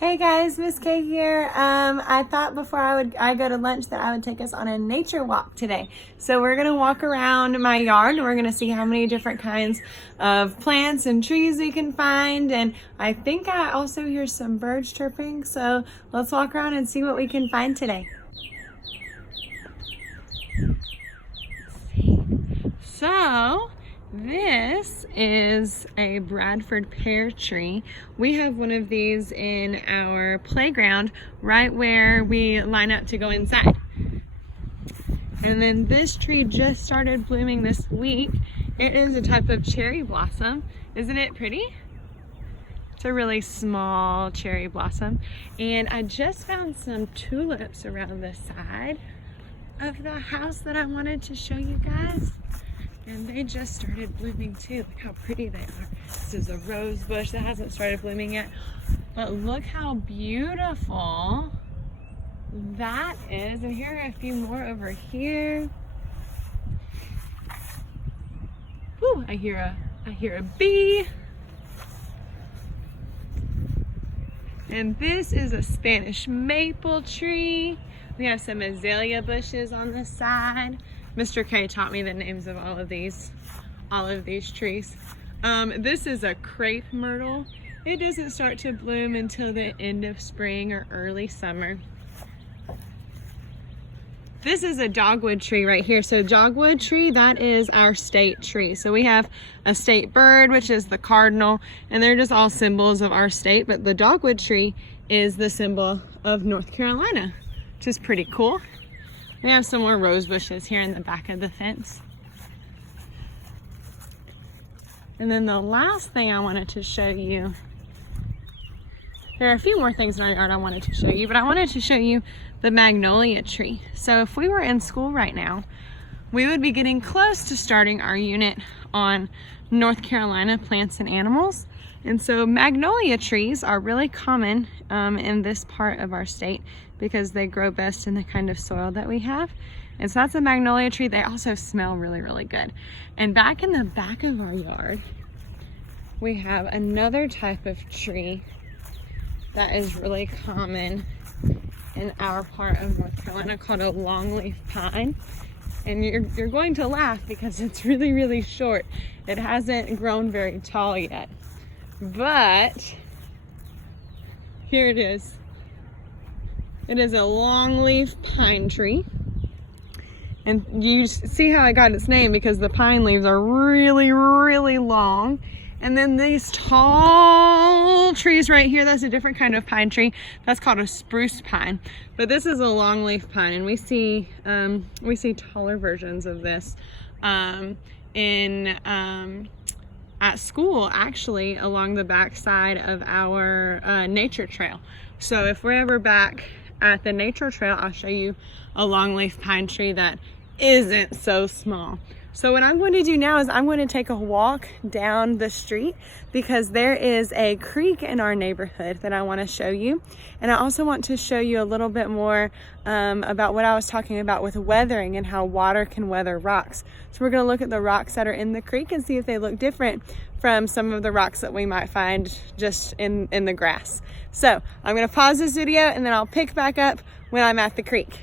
Hey guys, Miss K here. I thought before I go to lunch that I would take us on a nature walk today. So we're gonna walk around my yard and we're gonna see how many different kinds of plants and trees we can find. And I think I also hear some birds chirping. So let's walk around and see what we can find today. So this is a Bradford pear tree. We have one of these in our playground right where we line up to go inside. And then this tree just started blooming this week. It is a type of cherry blossom. Isn't it pretty? It's a really small cherry blossom. And I just found some tulips around the side of the house that I wanted to show you guys. And they just started blooming too. Look how pretty they are. This is a rose bush that hasn't started blooming yet. But look how beautiful that is. And here are a few more over here. Ooh, I hear a bee. And this is a Spanish maple tree. We have some azalea bushes on the side. Mr. K taught me the names of all of these trees. This is a crepe myrtle. It doesn't start to bloom until the end of spring or early summer. This is a dogwood tree right here. So dogwood tree, that is our state tree. So we have a state bird, which is the cardinal, and they're just all symbols of our state. But the dogwood tree is the symbol of North Carolina, which is pretty cool. We have some more rose bushes here in the back of the fence. And then the last thing I wanted to show you, there are a few more things in our yard I wanted to show you, but I wanted to show you the magnolia tree. So if we were in school right now, we would be getting close to starting our unit on North Carolina plants and animals. And so magnolia trees are really common in this part of our state because they grow best in the kind of soil that we have. And so that's a magnolia tree. They also smell really, really good. And back in the back of our yard, we have another type of tree that is really common in our part of North Carolina called a longleaf pine. And you're going to laugh because it's really, really short. It hasn't grown very tall yet. But here it is. It is a longleaf pine tree. And you see how I got its name because the pine leaves are really, really long. And then these tall trees right here, that's a different kind of pine tree. That's called a spruce pine. But this is a longleaf pine, and we see taller versions of this at school, actually, along the back side of our nature trail. So if we're ever back at the nature trail, I'll show you a longleaf pine tree that isn't so small. So what I'm going to do now is I'm going to take a walk down the street because there is a creek in our neighborhood that I want to show you. And I also want to show you a little bit more about what I was talking about with weathering and how water can weather rocks. So we're going to look at the rocks that are in the creek and see if they look different from some of the rocks that we might find just in the grass. So I'm going to pause this video and then I'll pick back up when I'm at the creek.